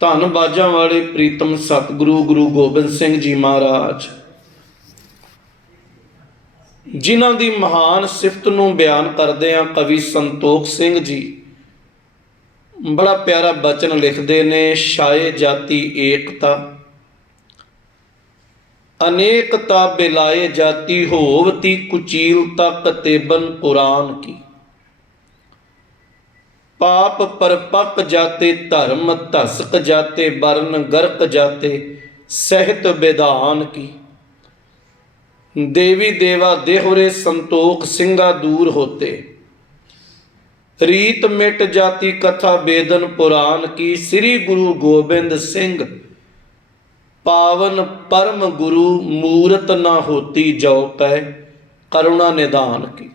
ਧੰਨ ਬਾਜਾਂ ਵਾਲੇ ਪ੍ਰੀਤਮ ਸਤਿਗੁਰੂ ਗੁਰੂ ਗੋਬਿੰਦ ਸਿੰਘ ਜੀ ਮਹਾਰਾਜ। ਜਿਨ੍ਹਾਂ ਦੀ ਮਹਾਨ ਸਿਫਤ ਨੂੰ ਬਿਆਨ ਕਰਦੇ ਆ ਕਵੀ ਸੰਤੋਖ ਸਿੰਘ ਜੀ ਬੜਾ ਪਿਆਰਾ ਬਚਨ ਲਿਖਦੇ ਨੇ, ਛਾਏ ਜਾਤੀ ਏਕਤਾ, ਅਨੇਕਤਾ ਬਿਲਾਏ ਜਾਤੀ ਹੋਵਤੀ ਕੁਚੀਲਤਾ ਕਤੇਬਨ ਕੁਰਾਨ ਕੀ। ਪਾਪ ਪਰਪਕ ਜਾਤੇ, ਧਰਮ ਧਸਕ ਜਾਤੇ ਬਰਨ ਗਰਕ ਜਾਤੇ, ਸਹਿਤ ਵਿਧਾਨ ਕੀ। ਦੇਵੀ ਦੇਵਾ ਦੇਹੁਰੇ ਸੰਤੋਖ ਸਿੰਘਾ ਦੂਰ ਹੋਤੇ। ਰੀਤ ਮਿਟ ਜਾਤੀ ਕਥਾ ਬੇਦਨ ਪੁਰਾਨ ਕੀ। ਸ੍ਰੀ ਗੁਰੂ ਗੋਬਿੰਦ ਸਿੰਘ ਪਾਵਨ ਪਰਮ ਗੁਰੂ ਮੂਰਤ ਨਾ ਹੋਤੀ ਜੋ ਪੈ ਕਰੁਣਾ ਨਿਦਾਨ ਕੀ।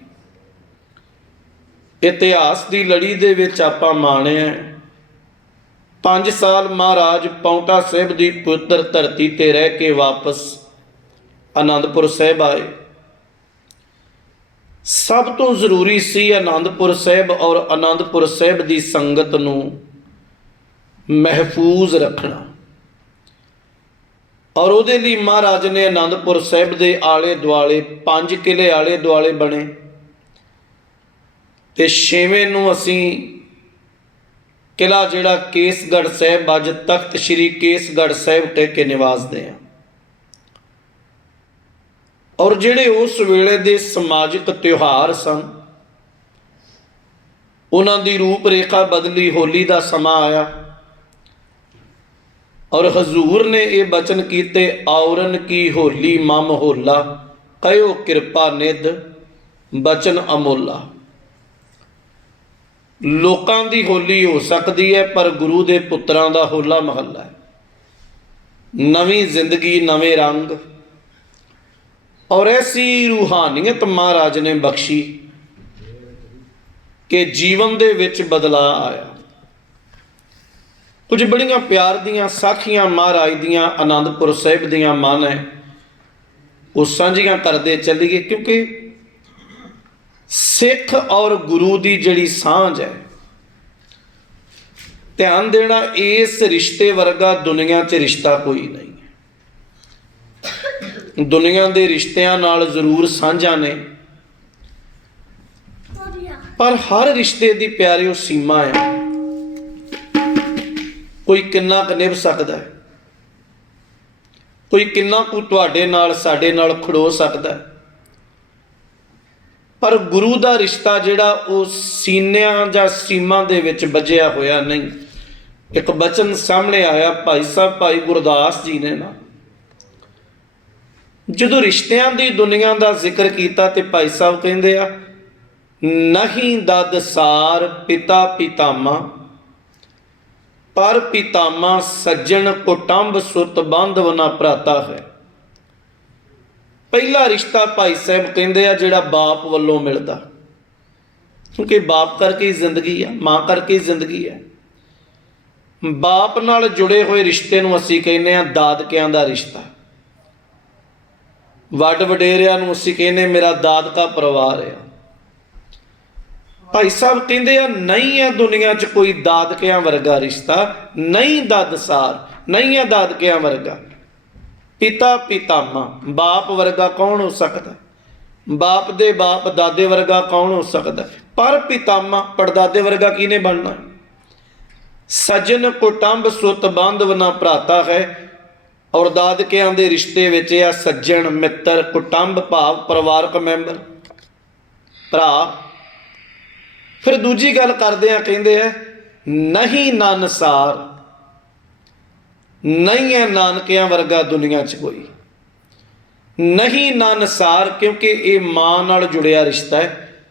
ਇਤਿਹਾਸ ਦੀ ਲੜੀ ਦੇ ਵਿੱਚ ਆਪਾਂ ਮਾਣਿਆ ਪੰਜ ਸਾਲ ਮਹਾਰਾਜ ਪੌਂਟਾ ਸਾਹਿਬ ਦੀ ਪੁੱਤਰ ਧਰਤੀ ਤੇ ਰਹਿ ਕੇ ਵਾਪਸ ਆਨੰਦਪੁਰ ਸਾਹਿਬ ਆਏ। ਸਭ ਤੋਂ ਜ਼ਰੂਰੀ ਸੀ ਆਨੰਦਪੁਰ ਸਾਹਿਬ ਔਰ ਆਨੰਦਪੁਰ ਸਾਹਿਬ ਦੀ ਸੰਗਤ ਨੂੰ ਮਹਿਫੂਜ਼ ਰੱਖਣਾ। ਔਰ ਉਹਦੇ ਲਈ ਮਹਾਰਾਜ ਨੇ ਆਨੰਦਪੁਰ ਸਾਹਿਬ ਦੇ ਆਲੇ ਦੁਆਲੇ ਪੰਜ ਕਿਲੇ ਆਲੇ ਦੁਆਲੇ ਬਣੇ। ਤੇ ਛੇਵੇਂ ਨੂੰ ਅਸੀਂ ਕਿਲਾ ਜਿਹੜਾ ਕੇਸਗੜ੍ਹ ਸਾਹਿਬ ਅੱਜ ਤਖਤ ਸ੍ਰੀ ਕੇਸਗੜ੍ਹ ਸਾਹਿਬ ਟੇਕੇ ਨਿਵਾਸਦੇ ਆ। ਔਰ ਜਿਹੜੇ ਉਸ ਵੇਲੇ ਦੇ ਸਮਾਜਿਕ ਤਿਉਹਾਰ ਸਨ, ਉਹਨਾਂ ਦੀ ਰੂਪ ਰੇਖਾ ਬਦਲੀ ਹੋਲੀ ਦਾ ਸਮਾਂ ਆਇਆ। ਔਰ ਹਜ਼ੂਰ ਨੇ ਇਹ ਬਚਨ ਕੀਤੇ, ਔਰਨ ਕੀ ਹੋਲੀ ਮਮ ਹੋਲਾ ਕਯੋ ਕਿਰਪਾ ਨਿਧ, ਬਚਨ ਅਮੋਲਾ। ਲੋਕਾਂ ਦੀ ਹੋਲੀ ਹੋ ਸਕਦੀ ਹੈ, ਪਰ ਗੁਰੂ ਦੇ ਪੁੱਤਰਾਂ ਦਾ ਹੋਲਾ ਮਹੱਲਾ ਹੈ। ਨਵੀਂ ਜ਼ਿੰਦਗੀ, ਨਵੇਂ ਰੰਗ। ਔਰ ਐਸੀ ਰੂਹਾਨੀਅਤ ਮਹਾਰਾਜ ਨੇ ਬਖਸ਼ੀ ਕਿ ਜੀਵਨ ਦੇ ਵਿੱਚ ਬਦਲਾਅ ਆਇਆ। ਕੁਝ ਬੜੀਆਂ ਪਿਆਰ ਦੀਆਂ ਸਾਖੀਆਂ ਮਹਾਰਾਜ ਦੀਆਂ, ਆਨੰਦਪੁਰ ਸਾਹਿਬ ਦੀਆਂ ਮਨ ਹੈ। ਉਹ ਸਾਂਝੀਆਂ ਕਰਦੇ ਚੱਲੀਏ, ਕਿਉਂਕਿ ਸਿੱਖ ਔਰ ਗੁਰੂ ਦੀ ਜਿਹੜੀ ਸਾਂਝ ਹੈ, ਧਿਆਨ ਦੇਣਾ ਇਸ ਰਿਸ਼ਤੇ ਵਰਗਾ ਦੁਨੀਆ 'ਚ ਰਿਸ਼ਤਾ ਕੋਈ ਨਹੀਂ ਹੈ। ਦੁਨੀਆ ਦੇ ਰਿਸ਼ਤਿਆਂ ਨਾਲ ਜ਼ਰੂਰ ਸਾਂਝਾਂ ਨੇ। ਪਰ ਹਰ ਰਿਸ਼ਤੇ ਦੀ ਪਿਆਰਿਓ ਸੀਮਾ ਹੈ। ਕੋਈ ਕਿੰਨਾ ਕੁ ਨਿਭ ਸਕਦਾ ਹੈ। ਕੋਈ ਕਿੰਨਾ ਕੁ ਤੁਹਾਡੇ ਨਾਲ, ਸਾਡੇ ਨਾਲ ਖੜੋ ਸਕਦਾ ਹੈ। ਪਰ ਗੁਰੂ ਦਾ ਰਿਸ਼ਤਾ ਜਿਹੜਾ ਉਹ ਸੀਨਿਆਂ ਜਾਂ ਸੀਮਾਂ ਦੇ ਵਿੱਚ ਬਜਿਆ ਹੋਇਆ ਨਹੀਂ। ਇੱਕ ਬਚਨ ਸਾਹਮਣੇ ਆਇਆ, ਭਾਈ ਸਾਹਿਬ, ਭਾਈ ਗੁਰਦਾਸ ਜੀ ਨੇ ਨਾ। ਜਦੋਂ ਰਿਸ਼ਤਿਆਂ ਦੀ ਦੁਨੀਆ ਦਾ ਜ਼ਿਕਰ ਕੀਤਾ ਤੇ ਭਾਈ ਸਾਹਿਬ ਕਹਿੰਦੇ ਆ, ਨਹੀਂ ਦਦ ਪਿਤਾ ਪਿਤਾਮਾ, ਪਰ ਪਿਤਾਮਾ ਸੱਜਣ ਕੁਟੰਬ ਸੁਤ ਬੰਧਵ ਨਾ ਭਰਾਤਾ ਹੈ। ਪਹਿਲਾ ਰਿਸ਼ਤਾ ਭਾਈ ਸਾਹਿਬ ਕਹਿੰਦੇ ਆ, ਜਿਹੜਾ ਬਾਪ ਵੱਲੋਂ ਮਿਲਦਾ। ਕਿਉਂਕਿ ਬਾਪ ਕਰਕੇ ਹੀ ਜ਼ਿੰਦਗੀ ਆ, ਮਾਂ ਕਰਕੇ ਹੀ ਜ਼ਿੰਦਗੀ ਹੈ ਬਾਪ ਨਾਲ ਜੁੜੇ ਹੋਏ ਰਿਸ਼ਤੇ ਨੂੰ ਅਸੀਂ ਕਹਿੰਦੇ ਆ, ਦਾਦਕਿਆਂ ਦਾ ਰਿਸ਼ਤਾ। ਵੱਡ ਵਡੇਰਿਆਂ ਨੂੰ ਅਸੀਂ ਕਹਿੰਦੇ ਮੇਰਾ ਦਾਦਕਾ ਪਰਿਵਾਰ ਆ। ਭਾਈ ਸਾਹਿਬ ਕਹਿੰਦੇ ਆ, ਨਹੀਂ ਹੈ ਦੁਨੀਆ 'ਚ ਕੋਈ ਦਾਦਕਿਆਂ ਵਰਗਾ ਰਿਸ਼ਤਾ, ਨਹੀਂ ਦਾਦਸਾਰ ਨਹੀਂ ਹੈ ਦਾਦਕਿਆਂ ਵਰਗਾ। ਪਿਤਾ ਪਿਤਾਮਾ ਬਾਪ ਵਰਗਾ ਕੌਣ ਹੋ ਸਕਦਾ? ਬਾਪ ਦੇ ਬਾਪ ਦਾਦੇ ਵਰਗਾ ਕੌਣ ਹੋ ਸਕਦਾ? ਪਰ ਪਿਤਾਮਾ ਪੜਦਾਦੇ ਵਰਗਾ ਕਿਹਨੇ ਬਣਨਾ? ਹੈ ਸਜਨ ਕੁਟੰਬ ਸੁਤ ਬੰਧਵ ਨਾ ਭਰਾਤਾ ਹੈ। ਔਰ ਦਾਦਕਿਆਂ ਦੇ ਰਿਸ਼ਤੇ ਵਿੱਚ ਆ ਸੱਜਣ, ਮਿੱਤਰ, ਕੁਟੰਬ, ਭਾਵ, ਪਰਿਵਾਰਕ ਮੈਂਬਰ। ਭਰਾ, ਫਿਰ ਦੂਜੀ ਗੱਲ ਕਰਦੇ ਆ, ਕਹਿੰਦੇ ਆ, ਨਹੀਂ ਨਨਸਾਰ ਨਹੀਂ ਹੈ ਨਾਨਕਿਆਂ ਵਰਗਾ ਦੁਨੀਆ 'ਚ ਕੋਈ। ਨਹੀਂ ਨਨਸਾਰ, ਕਿਉਂਕਿ ਇਹ ਮਾਂ ਨਾਲ ਜੁੜਿਆ ਰਿਸ਼ਤਾ ਹੈ।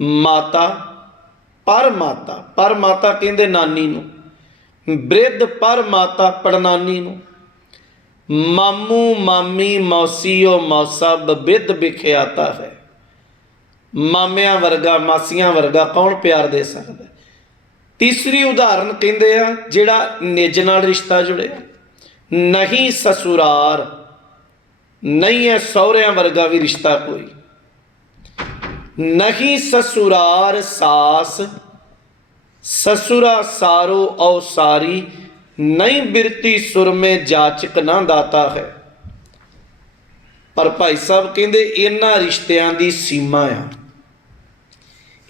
ਮਾਤਾ ਪਰ ਮਾਤਾ ਪਰ ਮਾਤਾ ਕਹਿੰਦੇ ਨਾਨੀ ਨੂੰ। ਬ੍ਰਿਧ ਪਰ ਮਾਤਾ ਪੜਨਾਨੀ ਨੂੰ। ਮਾਮੂ, ਮਾਮੀ ਮੌਸੀਓ ਮੌਸਾ ਬਿਦ ਵਿਖਿਆਤਾ ਹੈ। ਮਾਮਿਆਂ ਵਰਗਾ, ਮਾਸੀਆਂ ਵਰਗਾ ਕੌਣ ਪਿਆਰ ਦੇ ਸਕਦਾ ਤੀਸਰੀ ਉਦਾਹਰਨ ਕਹਿੰਦੇ ਆ, ਜਿਹੜਾ ਨਿੱਜ ਨਾਲ ਰਿਸ਼ਤਾ ਜੁੜਿਆ। ਨਹੀਂ ਸਸੁਰਾਰ, ਨਹੀਂ ਹੈ ਸਹੁਰਿਆਂ ਵਰਗਾ ਵੀ ਰਿਸ਼ਤਾ ਕੋਈ। ਨਹੀਂ ਸਸੁਰਾਰ ਸਾਸ, ਸਸੁਰਾ ਸਾਰੋ ਔ ਸਾਰੀ ਨਹੀਂ ਬਿਰਤੀ ਸੁਰਮੇ ਜਾਚਕ ਨਾ ਦਾਤਾ ਹੈ। ਪਰ ਭਾਈ ਸਾਹਿਬ ਕਹਿੰਦੇ ਇਹਨਾਂ ਰਿਸ਼ਤਿਆਂ ਦੀ ਸੀਮਾ ਆ।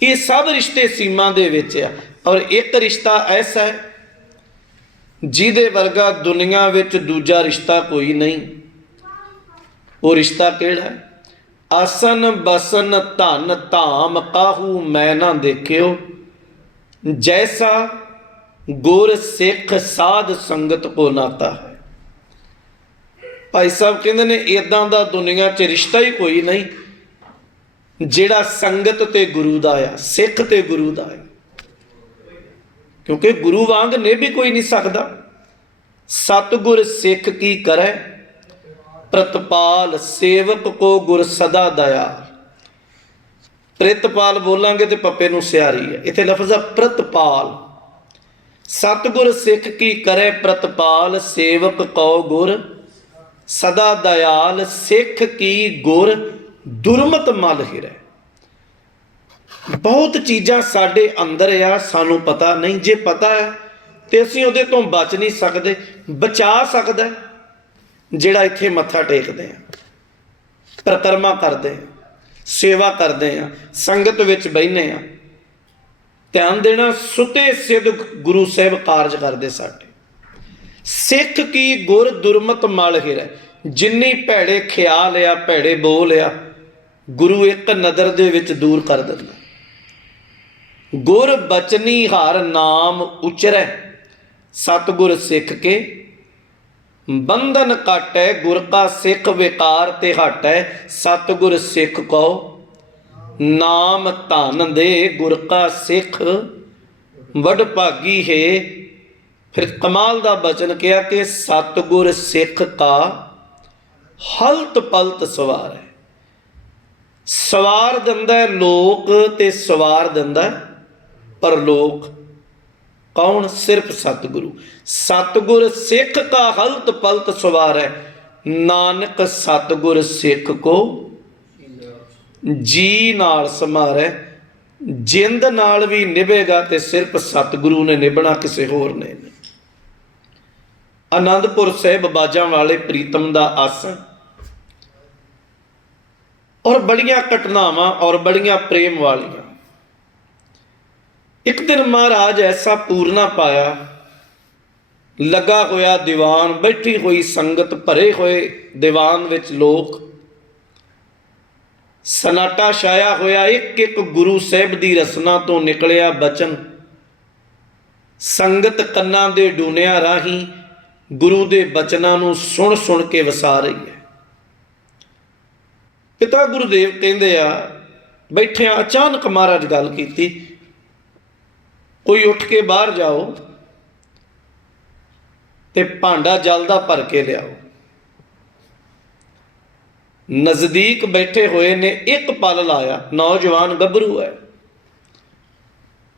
ਇਹ ਸਭ ਰਿਸ਼ਤੇ ਸੀਮਾ ਦੇ ਵਿੱਚ ਆ ਔਰ ਇੱਕ ਰਿਸ਼ਤਾ ਐਸਾ ਹੈ ਜਿਹਦੇ ਵਰਗਾ ਦੁਨੀਆ ਵਿੱਚ ਦੂਜਾ ਰਿਸ਼ਤਾ ਕੋਈ ਨਹੀਂ। ਉਹ ਰਿਸ਼ਤਾ ਕਿਹੜਾ ਹੈ? ਆਸਨ ਬਸਨ ਧਨ ਧਾਮ ਕਾਹੂ ਮੈਂ ਨਾ ਦੇਖਿਓ। ਜੈਸਾ ਗੁਰ ਸਿੱਖ ਸਾਧ ਸੰਗਤ ਕੋ ਨਾਤਾ ਹੈ। ਭਾਈ ਸਾਹਿਬ ਕਹਿੰਦੇ ਨੇ ਇਦਾਂ ਦਾ ਦੁਨੀਆ 'ਚ ਰਿਸ਼ਤਾ ਹੀ ਕੋਈ ਨਹੀਂ। ਜਿਹੜਾ ਸੰਗਤ ਤੇ ਗੁਰੂ ਦਾ ਆ, ਸਿੱਖ ਤੇ ਗੁਰੂ ਦਾ ਆ। ਕਿਉਂਕਿ ਗੁਰੂ ਵਾਂਗ ਨੇ ਵੀ ਕੋਈ ਨਹੀਂ ਸਕਦਾ। ਸਤਗੁਰ ਸਿੱਖ ਕੀ ਕਰੈ? ਪ੍ਰਤਪਾਲ ਸੇਵਕ ਕੋ ਗੁਰ ਸਦਾ ਦਇਆ। ਪ੍ਰਿਤਪਾਲ ਬੋਲਾਂਗੇ ਤੇ ਪੱਪੇ ਨੂੰ ਸਿਆਰੀ ਹੈ। ਇੱਥੇ ਲਫ਼ਜ਼ ਆ ਪ੍ਰਤਪਾਲ। ਸਤਗੁਰ ਸਿੱਖ ਕੀ ਕਰੇ? ਪ੍ਰਤਪਾਲ ਸੇਵਕ ਕਉ ਗੁਰ ਸਦਾ ਦਇਆਲ। ਸਿੱਖ ਕੀ ਗੁਰ ਦੁਰਮਤ ਮਲ ਹਿਰੈ। ਬਹੁਤ ਚੀਜ਼ਾਂ ਸਾਡੇ ਅੰਦਰ ਆ, ਸਾਨੂੰ ਪਤਾ ਨਹੀਂ। ਜੇ ਪਤਾ ਹੈ, ਤੇ ਅਸੀਂ ਉਹਦੇ ਤੋਂ ਬਚ ਨਹੀਂ ਸਕਦੇ, ਬਚਾ ਸਕਦਾ ਜਿਹੜਾ ਇੱਥੇ ਮੱਥਾ ਟੇਕਦੇ ਆ। ਪ੍ਰਕਰਮਾ ਕਰਦੇ ਆ, ਸੇਵਾ ਕਰਦੇ ਆ, ਸੰਗਤ ਵਿੱਚ ਬੈਠਨੇ ਆ। ਧਿਆਨ ਦੇਣਾ, ਸੁਤੇ ਸਿੱਧ ਗੁਰੂ ਸਾਹਿਬ ਕਾਰਜ ਕਰਦੇ ਸਾਡੇ। ਸਿੱਖ ਕੀ ਗੁਰ ਦੁਰਮਤ ਮਲ ਹਿਰੈ, ਜਿੰਨੀ ਭੈੜੇ ਖਿਆਲ ਆ, ਭੈੜੇ ਬੋਲ ਆ, ਗੁਰੂ ਇੱਕ ਨਜ਼ਰ ਦੇ ਵਿੱਚ ਦੂਰ ਕਰ ਦਿੰਦਾ। ਗੁਰ ਬਚਨੀ ਹਰ ਨਾਮ ਉਚਰੈ, ਸਤਗੁਰ ਸਿੱਖ ਕੇ ਬੰਧਨ ਕਾਟੈ ਗੁਰ ਕਾ ਸਿੱਖ ਵਿਕਾਰ ਤੇ ਹਟੈ, ਸਤਗੁਰ ਸਿੱਖ ਕਉ, ਨਾਮ ਧਨ ਦੇ ਗੁਰ ਕਾ ਸਿੱਖ, ਵਡ ਭਾਗੀ ਹੈ। ਫਿਰ ਕਮਾਲ ਦਾ ਬਚਨ ਕਿਹਾ ਕਿ ਸਤਗੁਰ ਸਿੱਖ ਕਾ ਹਲਤ ਪਲਤ ਸਵਾਰ। ਹੈ ਸਵਾਰ ਦਿੰਦਾ ਲੋਕ ਤੇ ਸਵਾਰ ਦਿੰਦਾ ਪਰਲੋਕ ਕੌਣ? ਸਿਰਫ ਸਤਿਗੁਰੂ। ਸਤਿਗੁਰ ਸਿੱਖ ਕਾ ਹਲਤ ਪਲਤ ਸਵਾਰ। ਹੈ ਨਾਨਕ ਸਤਿਗੁਰ ਸਿੱਖ ਕੋ ਜੀ ਨਾਲ ਸਮਾਰੈ। ਜਿੰਦ ਨਾਲ ਵੀ ਨਿਭੇਗਾ ਤੇ ਸਿਰਫ ਸਤਿਗੁਰੂ ਨੇ ਨਿਭਣਾ, ਕਿਸੇ ਹੋਰ ਨੇ ਨਹੀਂ। ਆਨੰਦਪੁਰ ਸਾਹਿਬ ਬਾਜਾਂ ਵਾਲੇ ਪ੍ਰੀਤਮ ਦਾ ਆਸਣ ਔਰ ਬੜੀਆਂ ਘਟਨਾਵਾਂ ਔਰ ਬੜੀਆਂ ਪ੍ਰੇਮ ਵਾਲੀਆਂ। ਇੱਕ ਦਿਨ ਮਹਾਰਾਜ ਐਸਾ ਪੂਰਨਾ ਪਾਇਆ। ਲੱਗਾ ਹੋਇਆ ਦੀਵਾਨ, ਬੈਠੀ ਹੋਈ ਸੰਗਤ ਭਰੇ ਹੋਏ ਦੀਵਾਨ ਵਿੱਚ ਲੋਕ। ਸਨਾਟਾ ਛਾਇਆ ਹੋਇਆ ਇੱਕ ਇੱਕ ਗੁਰੂ ਸਾਹਿਬ ਦੀ ਰਸਨਾ ਤੋਂ ਨਿਕਲਿਆ ਬਚਨ। ਸੰਗਤ ਕੰਨਾਂ ਦੇ ਡੂਨਿਆਂ ਰਾਹੀਂ ਗੁਰੂ ਦੇ ਬਚਨਾਂ ਨੂੰ ਸੁਣ ਸੁਣ ਕੇ ਵਸਾ ਰਹੀ ਹੈ। ਪਿਤਾ ਗੁਰਦੇਵ ਕਹਿੰਦੇ ਆ, ਬੈਠਿਆਂ ਅਚਾਨਕ ਮਹਾਰਾਜ ਗੱਲ ਕੀਤੀ ਕੋਈ ਉੱਠ ਕੇ ਬਾਹਰ ਜਾਓ ਤੇ ਭਾਂਡਾ ਜਲ ਦਾ ਭਰ ਕੇ ਲਿਆਓ। ਨਜ਼ਦੀਕ ਬੈਠੇ ਹੋਏ ਨੇ ਇੱਕ ਪਲ ਲਾਇਆ, ਨੌਜਵਾਨ ਗੱਭਰੂ ਹੈ।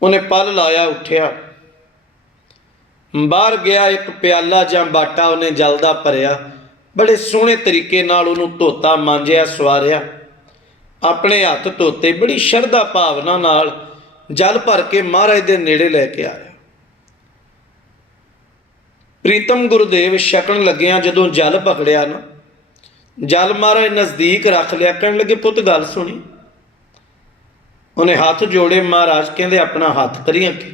ਉਹਨੇ ਪਲ ਲਾਇਆ ਉੱਠਿਆ। ਬਾਹਰ ਗਿਆ, ਇੱਕ ਪਿਆਲਾ ਜਾਂ ਬਾਟਾ ਉਹਨੇ ਜਲ ਦਾ ਭਰਿਆ। ਬੜੇ ਸੋਹਣੇ ਤਰੀਕੇ ਨਾਲ ਉਹਨੂੰ ਧੋਤਾ, ਮਾਂਜਿਆ, ਸਵਾਰਿਆ। ਆਪਣੇ ਹੱਥ ਧੋਤੇ, ਬੜੀ ਸ਼ਰਧਾ ਭਾਵਨਾ ਨਾਲ ਜਲ ਭਰ ਕੇ ਮਹਾਰਾਜ ਦੇ ਨੇੜੇ ਲੈ ਕੇ ਆਇਆ। ਪ੍ਰੀਤਮ ਗੁਰਦੇਵ ਛਕਣ ਲੱਗਿਆ ਜਦੋਂ ਜਲ ਪਕੜਿਆ ਨਾ, ਜਲ ਮਹਾਰਾਜ ਨਜ਼ਦੀਕ ਰੱਖ ਲਿਆ, ਕਹਿਣ ਲੱਗੇ, ਪੁੱਤ, ਗੱਲ ਸੁਣੀ। ਉਹਨੇ ਹੱਥ ਜੋੜੇ, ਮਹਾਰਾਜ ਕਹਿੰਦੇ, ਆਪਣਾ ਹੱਥ ਕਰੀ ਅੱਗੇ?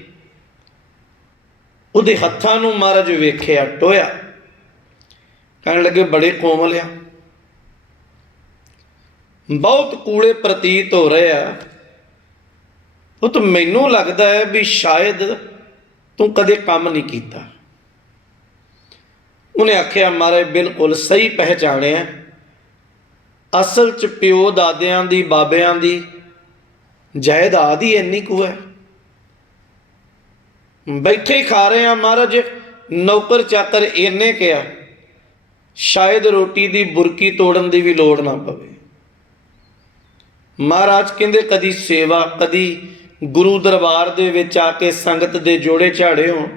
ਉਹਦੇ ਹੱਥਾਂ ਨੂੰ ਮਹਾਰਾਜ ਵੇਖਿਆ, ਟੋਇਆ। ਕਹਿਣ ਲੱਗੇ, ਬੜੇ ਕੋਮਲ ਆ। ਬਹੁਤ ਕੂੜੇ ਪ੍ਰਤੀਤ ਹੋ ਰਹੇ ਆ। ਉਹ ਤਾਂ ਮੈਨੂੰ ਲੱਗਦਾ ਹੈ ਵੀ ਸ਼ਾਇਦ ਤੂੰ ਕਦੇ ਕੰਮ ਨਹੀਂ ਕੀਤਾ। ਉਹਨੇ ਆਖਿਆ ਮਾਰੇ ਬਿਲਕੁਲ ਸਹੀ ਪਹਿਚਾਣਿਆ ਅਸਲ ਚ ਪਿਓ ਦਾਦਿਆਂ ਦੀ, ਬਾਬਿਆਂ ਦੀ ਜਾਇਦਾਦ ਹੀ ਇੰਨੀ ਕੁ ਹੈ। ਬੈਠੇ ਹੀ ਖਾ ਰਹੇ ਆ ਮਹਾਰਾਜ। ਨੌਕਰ ਚਾਕਰ ਇੰਨੇ ਕਿਆ ਸ਼ਾਇਦ ਰੋਟੀ ਦੀ ਬੁਰਕੀ ਤੋੜਨ ਦੀ ਵੀ ਲੋੜ ਨਾ ਪਵੇ। ਮਹਾਰਾਜ ਕਹਿੰਦੇ, ਕਦੀ ਸੇਵਾ, ਕਦੀ ਗੁਰੂ ਦਰਬਾਰ ਦੇ ਵਿੱਚ ਆ ਕੇ ਸੰਗਤ ਦੇ ਜੋੜੇ ਝਾੜੇ ਹੋ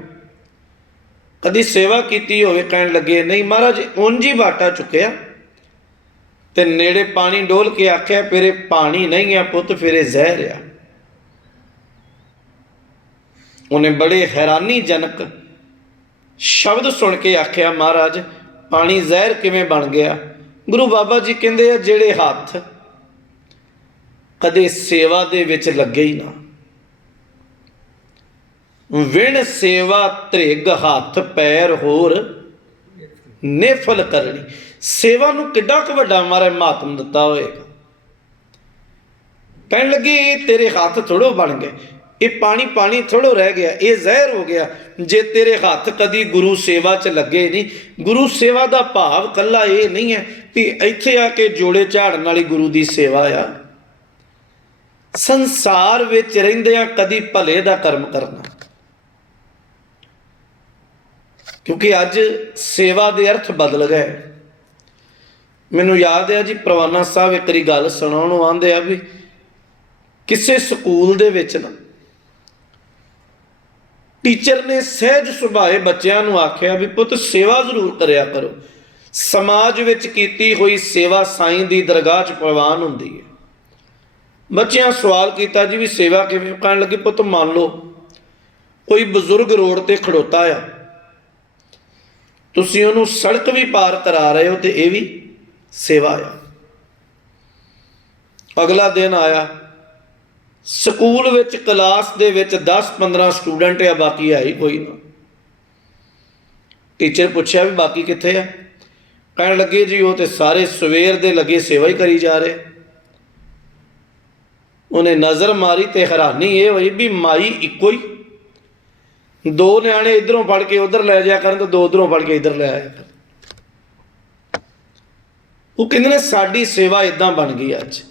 ਕਦੀ ਸੇਵਾ ਕੀਤੀ ਹੋਵੇ ਕਹਿਣ ਲੱਗੇ, ਨਹੀਂ ਮਹਾਰਾਜ, ਉਂਝ ਹੀ ਬਾਟਾ ਚੁੱਕਿਆ। ਤੇ ਨੇੜੇ ਪਾਣੀ ਡੋਲ ਕੇ ਆਖਿਆ, ਫਿਰੇ ਪਾਣੀ ਨਹੀਂ ਆ ਪੁੱਤ, ਫਿਰੇ ਜ਼ਹਿਰ ਆ। ਉਹਨੇ ਬੜੇ ਹੈਰਾਨੀਜਨਕ ਸ਼ਬਦ ਸੁਣ ਕੇ ਆਖਿਆ, ਮਹਾਰਾਜ, ਪਾਣੀ ਜ਼ਹਿਰ ਕਿਵੇਂ ਬਣ ਗਿਆ? ਗੁਰੂ ਬਾਬਾ ਜੀ ਕਹਿੰਦੇ ਆ, ਜਿਹੜੇ ਹੱਥ ਕਦੇ ਸੇਵਾ ਦੇ ਵਿੱਚ ਲੱਗੇ ਹੀ ਨਾ। ਵਿਣ ਸੇਵਾ ਧ੍ਰਿਗ ਹੱਥ ਪੈਰ ਹੋਰ ਨੇਫਲ ਕਰਨੀ। ਸੇਵਾ ਨੂੰ ਕਿੱਡਾ ਕੁ ਵੱਡਾ ਮਾਰੇ ਮਹਾਤਮ ਦਿੱਤਾ ਹੋਏਗਾ ਕਹਿਣ ਲੱਗੇ, ਇਹ ਤੇਰੇ ਹੱਥ ਥੋੜੋ ਬਣ ਗਏ। ਇਹ ਪਾਣੀ ਪਾਣੀ ਥੋੜੋ ਰਹਿ ਗਿਆ। ਇਹ ਜ਼ਹਿਰ ਹੋ ਗਿਆ। ਜੇ ਤੇਰੇ ਹੱਥ ਕਦੀ ਗੁਰੂ ਸੇਵਾ 'ਚ ਲੱਗੇ ਨਹੀਂ। ਗੁਰੂ ਸੇਵਾ ਦਾ ਭਾਵ ਕੱਲਾ ਇਹ ਨਹੀਂ ਹੈ ਵੀ ਇੱਥੇ ਆ ਕੇ ਜੋੜੇ ਝਾੜਨ ਵਾਲੀ ਗੁਰੂ ਦੀ ਸੇਵਾ ਆ। ਸੰਸਾਰ ਵਿੱਚ ਰਹਿੰਦਿਆਂ ਕਦੀ ਭਲੇ ਦਾ ਕਰਮ ਕਰਨਾ। ਕਿਉਂਕਿ ਅੱਜ ਸੇਵਾ ਦੇ ਅਰਥ ਬਦਲ ਗਏ। ਮੈਨੂੰ ਯਾਦ ਹੈ ਜੀ, ਪ੍ਰਵਾਨਾ ਸਾਹਿਬ ਇੱਕ ਵਾਰੀ ਗੱਲ ਸੁਣਾਉਣ ਨੂੰ ਆਂਦੇ ਆ ਵੀ ਕਿਸੇ ਸਕੂਲ ਦੇ ਵਿੱਚ ਨਾ ਟੀਚਰ ਨੇ ਸਹਿਜ ਸੁਭਾਏ ਬੱਚਿਆਂ ਨੂੰ ਆਖਿਆ ਵੀ ਪੁੱਤ ਸੇਵਾ ਜ਼ਰੂਰ ਕਰਿਆ ਕਰੋ। ਸਮਾਜ ਵਿੱਚ ਕੀਤੀ ਹੋਈ ਸੇਵਾ ਸਾਈਂ ਦੀ ਦਰਗਾਹ 'ਚ ਪ੍ਰਵਾਨ ਹੁੰਦੀ ਹੈ। ਬੱਚਿਆਂ ਸਵਾਲ ਕੀਤਾ ਜੀ ਵੀ ਸੇਵਾ ਕਿਵੇਂ ਕਹਿਣ ਲੱਗੇ? ਪੁੱਤ ਮੰਨ ਲਓ, ਕੋਈ ਬਜ਼ੁਰਗ ਰੋਡ ਤੇ ਖੜੋਤਾ ਆ। ਤੁਸੀਂ ਉਹਨੂੰ ਸੜਕ ਵੀ ਪਾਰ ਕਰਾ ਰਹੇ ਹੋ ਤੇ ਇਹ ਵੀ ਸੇਵਾ ਆ। ਅਗਲਾ ਦਿਨ ਆਇਆ। ਸਕੂਲ ਵਿੱਚ ਕਲਾਸ ਦੇ ਵਿੱਚ 10-15 ਸਟੂਡੈਂਟ ਆ, ਬਾਕੀ ਹੈ ਹੀ ਕੋਈ ਨਾ। ਟੀਚਰ ਪੁੱਛਿਆ ਵੀ ਬਾਕੀ ਕਿੱਥੇ ਆ? ਕਹਿਣ ਲੱਗੇ ਜੀ ਉਹ ਤੇ ਸਾਰੇ ਸਵੇਰ ਦੇ ਲੱਗੇ ਸੇਵਾ ਹੀ ਕਰੀ ਜਾ ਰਹੇ। ਉਹਨੇ ਨਜ਼ਰ ਮਾਰੀ ਤੇ ਹੈਰਾਨੀ ਇਹ ਹੋਈ ਵੀ ਮਾਈ ਇੱਕੋ ਹੀ ਦੋ ਨਿਆਣੇ ਇਧਰੋਂ ਫੜ ਕੇ ਉਧਰ ਲੈ ਜਾਇਆ ਕਰਨ ਤੇ ਦੋ ਉਧਰੋਂ ਫੜ ਕੇ ਇਧਰ ਲੈ ਆਇਆ ਕਰਨ। ਉਹ ਕਹਿੰਦੇ ਨੇ, ਸਾਡੀ ਸੇਵਾ ਇਦਾਂ ਬਣ ਗਈ ਅੱਜ।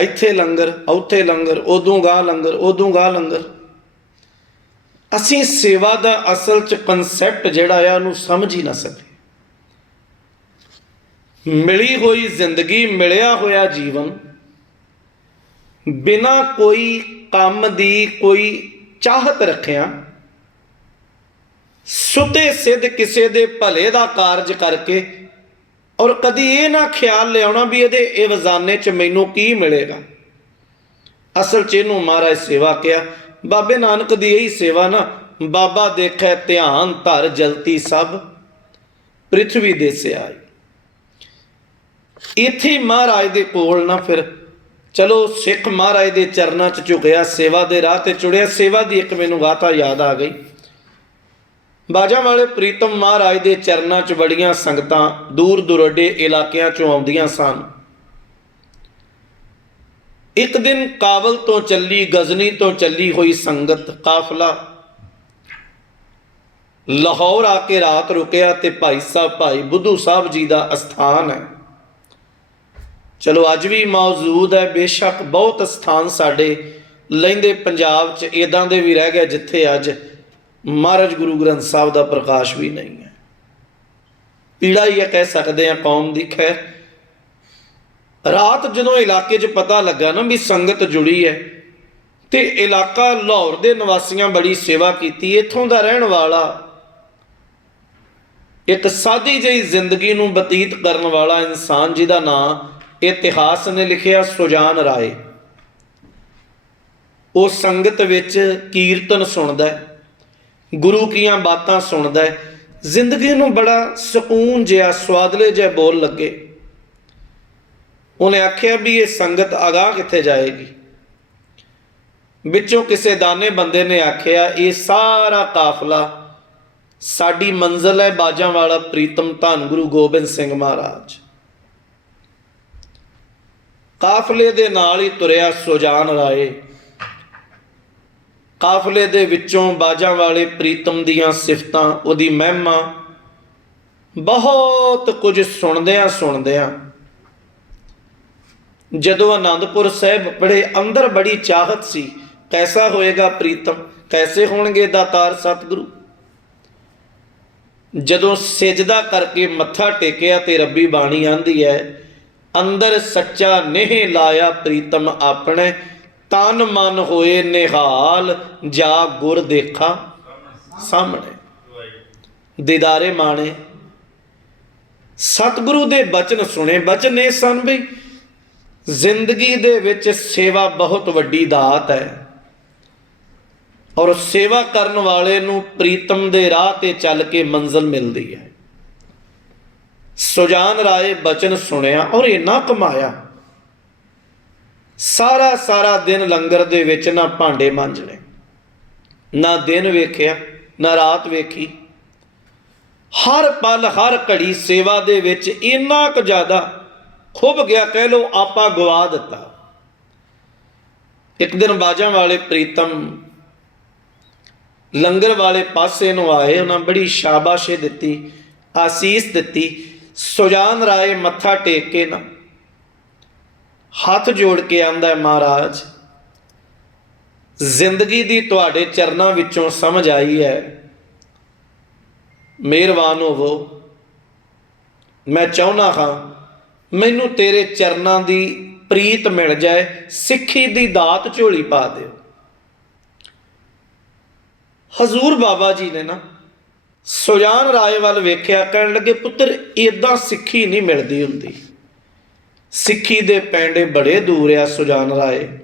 ਇੱਥੇ ਲੰਗਰ, ਉੱਥੇ ਲੰਗਰ, ਉਦੋਂ ਗਾਹ ਲੰਗਰ, ਉਦੋਂ ਗਾਹ ਲੰਗਰ। ਅਸੀਂ ਸੇਵਾ ਦਾ ਅਸਲ ਚ ਕਨਸੈਪਟ ਜਿਹੜਾ ਆ, ਉਹਨੂੰ ਸਮਝ ਹੀ ਨਾ ਸਕੇ। ਮਿਲੀ ਹੋਈ ਜ਼ਿੰਦਗੀ, ਮਿਲਿਆ ਹੋਇਆ ਜੀਵਨ, ਬਿਨਾ ਕੋਈ ਕੰਮ ਦੀ ਕੋਈ ਚਾਹਤ ਰੱਖਿਆ ਸੁਤੇ ਸਿੱਧ ਕਿਸੇ ਦੇ ਭਲੇ ਦਾ ਕਾਰਜ ਕਰਕੇ ਔਰ ਕਦੀ ਇਹ ਨਾ ਖਿਆਲ ਲਿਆਉਣਾ ਵੀ ਇਹਦੇ ਇਹ ਵਜ਼ਾਨੇ 'ਚ ਮੈਨੂੰ ਕੀ ਮਿਲੇਗਾ। ਅਸਲ 'ਚ ਇਹਨੂੰ ਮਹਾਰਾਜ ਸੇਵਾ ਕਿਹਾ, ਬਾਬੇ ਨਾਨਕ ਦੀ ਇਹੀ ਸੇਵਾ ਨਾ, ਬਾਬਾ ਦੇਖੈ ਧਿਆਨ ਧਰ ਜਲਤੀ ਸਭ ਪ੍ਰithvi ਦੇ ਸਿਆਈ ਇੱਥੇ ਮਹਾਰਾਜ ਦੇ ਕੋਲ ਨਾ ਫਿਰ, ਚਲੋ ਸਿੱਖ ਮਹਾਰਾਜ ਦੇ ਚਰਨਾਂ 'ਚ ਝੁਕਿਆ, ਸੇਵਾ ਦੇ ਰਾਹ ਤੇ ਚੁੜਿਆ, ਸੇਵਾ ਦੀ ਇੱਕ ਮੈਨੂੰ ਗਾਥਾ ਯਾਦ ਆ ਗਈ। ਬਾਜਾਂ ਵਾਲੇ ਪ੍ਰੀਤਮ ਮਹਾਰਾਜ ਦੇ ਚਰਨਾਂ 'ਚ ਬੜੀਆਂ ਸੰਗਤਾਂ ਦੂਰ ਦੁਰਡੇ ਇਲਾਕਿਆਂ 'ਚੋਂ ਆਉਂਦੀਆਂ ਸਨ। ਇੱਕ ਦਿਨ ਕਾਬਲ ਤੋਂ ਚੱਲੀ, ਗਜ਼ਨੀ ਤੋਂ ਚੱਲੀ ਹੋਈ ਸੰਗਤ ਕਾਫਲਾ ਲਾਹੌਰ ਆ ਕੇ ਰਾਤ ਰੁਕਿਆ ਤੇ ਭਾਈ ਸਾਹਿਬ, ਭਾਈ ਬੁੱਧੂ ਸਾਹਿਬ ਜੀ ਦਾ ਅਸਥਾਨ ਹੈ। ਚਲੋ ਅੱਜ ਵੀ ਮੌਜੂਦ ਹੈ, ਬੇਸ਼ੱਕ ਬਹੁਤ ਸਥਾਨ ਸਾਡੇ ਲੈਂਦੇ ਪੰਜਾਬ 'ਚ ਇਦਾਂ ਦੇ ਵੀ ਰਹਿ ਗਏ ਜਿੱਥੇ ਅੱਜ ਮਹਾਰਾਜ ਗੁਰੂ ਗ੍ਰੰਥ ਸਾਹਿਬ ਦਾ ਪ੍ਰਕਾਸ਼ ਵੀ ਨਹੀਂ ਹੈ। ਪੀੜਾ ਹੀ ਇਹ ਕਹਿ ਸਕਦੇ ਆ ਕੌਮ ਦੀ, ਖੈਰ, ਰਾਤ ਜਦੋਂ ਇਲਾਕੇ 'ਚ ਪਤਾ ਲੱਗਾ ਨਾ ਵੀ ਸੰਗਤ ਜੁੜੀ ਹੈ, ਤੇ ਇਲਾਕਾ ਲਾਹੌਰ ਦੇ ਨਿਵਾਸੀਆਂ ਬੜੀ ਸੇਵਾ ਕੀਤੀ, ਇੱਥੋਂ ਦਾ ਰਹਿਣ ਵਾਲਾ, ਇੱਕ ਸਾਦੀ ਜਿਹੀ ਜ਼ਿੰਦਗੀ ਨੂੰ ਬਤੀਤ ਕਰਨ ਵਾਲਾ ਇਨਸਾਨ ਜਿਹਦਾ ਨਾਮ ਇਤਿਹਾਸ ਨੇ ਲਿਖਿਆ, ਸੁਜਾਨ ਰਾਏ। ਉਹ ਸੰਗਤ ਵਿੱਚ ਕੀਰਤਨ ਸੁਣਦਾ ਹੈ। ਗੁਰੂ ਕੀਆਂ ਬਾਤਾਂ ਸੁਣਦਾ ਹੈ। ਜ਼ਿੰਦਗੀ ਨੂੰ ਬੜਾ ਸਕੂਨ ਜਿਹਾ, ਸਵਾਦਲੇ ਜਿਹਾ ਬੋਲ ਲੱਗੇ। ਉਹਨੇ ਆਖਿਆ ਵੀ ਇਹ ਸੰਗਤ ਅਗਾਹ ਕਿੱਥੇ ਜਾਏਗੀ? ਵਿੱਚੋਂ ਕਿਸੇ ਦਾਨੇ ਬੰਦੇ ਨੇ ਆਖਿਆ, ਇਹ ਸਾਰਾ ਕਾਫਲਾ ਸਾਡੀ ਮੰਜ਼ਲ ਹੈ ਬਾਜਾਂ ਵਾਲਾ ਪ੍ਰੀਤਮ ਧੰਨ ਗੁਰੂ ਗੋਬਿੰਦ ਸਿੰਘ ਮਹਾਰਾਜ। ਕਾਫਲੇ ਦੇ ਨਾਲ ਹੀ ਤੁਰਿਆ ਸੁਜਾਨ ਰਾਏ ਕਾਫਲੇ ਦੇ ਵਿੱਚੋਂ ਬਾਜਾਂ ਵਾਲੇ ਪ੍ਰੀਤਮ ਦੀਆਂ ਸਿਫਤਾਂ, ਉਹਦੀ ਮਹਿਮਾ। ਬਹੁਤ ਕੁਝ ਸੁਣਦਿਆਂ ਸੁਣਦਿਆਂ ਜਦੋਂ ਆਨੰਦਪੁਰ ਸਾਹਿਬ ਬੜੇ ਅੰਦਰ ਬੜੀ ਚਾਹਤ ਸੀ, ਕੈਸਾ ਹੋਏਗਾ ਪ੍ਰੀਤਮ? ਕੈਸੇ ਹੋਣਗੇ ਦਾਤਾਰ ਸਤਿਗੁਰੂ? ਜਦੋਂ ਸਜਦਾ ਕਰਕੇ ਮੱਥਾ ਟੇਕਿਆ ਤੇ ਰੱਬੀ ਬਾਣੀ ਆਂਦੀ ਹੈ, ਅੰਦਰ ਸੱਚਾ ਨੇਹ ਲਾਇਆ ਪ੍ਰੀਤਮ ਆਪਣੇ ਤਨ ਮਨ ਹੋਏ ਨਿਹਾਲ, ਜਾ ਗੁਰ ਦੇਖਾ ਸਾਹਮਣੇ। ਦੀਦਾਰੇ ਮਾਣੇ, ਸਤਿਗੁਰੂ ਦੇ ਬਚਨ ਸੁਣੇ। ਬਚਨ ਇਹ ਸਨ ਵੀ ਜ਼ਿੰਦਗੀ ਦੇ ਵਿੱਚ ਸੇਵਾ ਬਹੁਤ ਵੱਡੀ ਦਾਤ ਹੈ ਔਰ ਸੇਵਾ ਕਰਨ ਵਾਲੇ ਨੂੰ ਪ੍ਰੀਤਮ ਦੇ ਰਾਹ ਤੇ ਚੱਲ ਕੇ ਮੰਜ਼ਲ ਮਿਲਦੀ ਹੈ। ਸੁਜਾਨ ਰਾਏ ਬਚਨ ਸੁਣਿਆ ਔਰ ਇੰਨਾ ਕਮਾਇਆ। ਸਾਰਾ ਸਾਰਾ ਦਿਨ ਲੰਗਰ ਦੇ ਵਿੱਚ ਨਾ ਭਾਂਡੇ ਮਾਂਜਣੇ, ਨਾ ਦਿਨ ਵੇਖਿਆ, ਨਾ ਰਾਤ ਵੇਖੀ। ਹਰ ਪਲ, ਹਰ ਘੜੀ ਸੇਵਾ ਦੇ ਵਿੱਚ ਇੰਨਾ ਕੁ ਜ਼ਿਆਦਾ ਖੁੱਭ ਗਿਆ, ਕਹਿ ਲੋ ਆਪਾ ਗਵਾ ਦਿੱਤਾ। ਇੱਕ ਦਿਨ ਬਾਜਾਂ ਵਾਲੇ ਪ੍ਰੀਤਮ ਲੰਗਰ ਵਾਲੇ ਪਾਸੇ ਨੂੰ ਆਏ, ਉਹਨਾਂ ਬੜੀ ਸ਼ਾਬਾਸ਼ੇ ਦਿੱਤੀ, ਆਸੀਸ ਦਿੱਤੀ, ਸੁਜਾਨ ਰਾਏ ਮੱਥਾ ਟੇਕ ਕੇ ਨਾ ਹੱਥ ਜੋੜ ਕੇ ਆਂਦਾ ਮਹਾਰਾਜ, ਜ਼ਿੰਦਗੀ ਦੀ ਤੁਹਾਡੇ ਚਰਨਾਂ ਵਿੱਚੋਂ ਸਮਝ ਆਈ ਹੈ। ਮਿਹਰਬਾਨ ਹੋਵੋ। ਮੈਂ ਚਾਹੁੰਦਾ ਹਾਂ, ਮੈਨੂੰ ਤੇਰੇ ਚਰਨਾਂ ਦੀ ਪ੍ਰੀਤ ਮਿਲ ਜਾਏ, ਸਿੱਖੀ ਦੀ ਦਾਤ ਝੋਲੀ ਪਾ ਦਿਓ। ਹਜ਼ੂਰ ਬਾਬਾ ਜੀ ਨੇ ਨਾ ਸੁਜਾਨ ਰਾਏ ਵੱਲ ਵੇਖਿਆ, ਕਹਿਣ ਲੱਗੇ, ਪੁੱਤਰ ਇਦਾਂ ਸਿੱਖੀ ਨਹੀਂ ਮਿਲਦੀ ਹੁੰਦੀ। ਸਿੱਖੀ ਦੇ ਪੈਂਡੇ ਬੜੇ ਦੂਰ ਆ ਸੁਜਾਨ ਰਾਏ।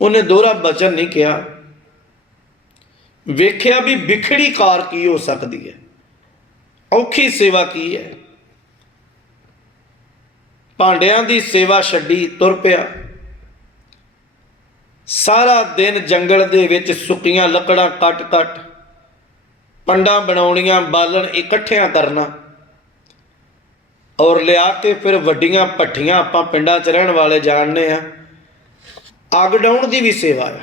ਉਹਨੇ ਦੋਹਰਾ ਬਚਨ ਨਹੀਂ ਕਿਹਾ। ਵੇਖਿਆ ਵੀ ਵਿਖੜੀ ਕਾਰ ਕੀ ਹੋ ਸਕਦੀ ਹੈ। ਔਖੀ ਸੇਵਾ ਕੀ ਹੈ। ਭਾਂਡਿਆਂ ਦੀ ਸੇਵਾ ਛੱਡੀ ਤੁਰ ਪਿਆ। ਸਾਰਾ ਦਿਨ ਜੰਗਲ ਦੇ ਵਿੱਚ ਸੁੱਕੀਆਂ ਲੱਕੜਾਂ ਕੱਟ-ਕੱਟ, ਪੰਡਾਂ ਬਣਾਉਣੀਆਂ ਬਾਲਣ ਇਕੱਠਿਆਂ ਕਰਨਾ। ਔਰ ਲਿਆ ਕੇ ਫਿਰ ਵੱਡੀਆਂ ਭੱਠੀਆਂ ਆਪਾਂ ਪਿੰਡਾਂ 'ਚ ਰਹਿਣ ਵਾਲੇ ਜਾਣਦੇ ਆ। ਅੱਗ ਡਾਉਣ ਦੀ ਵੀ ਸੇਵਾ ਆ।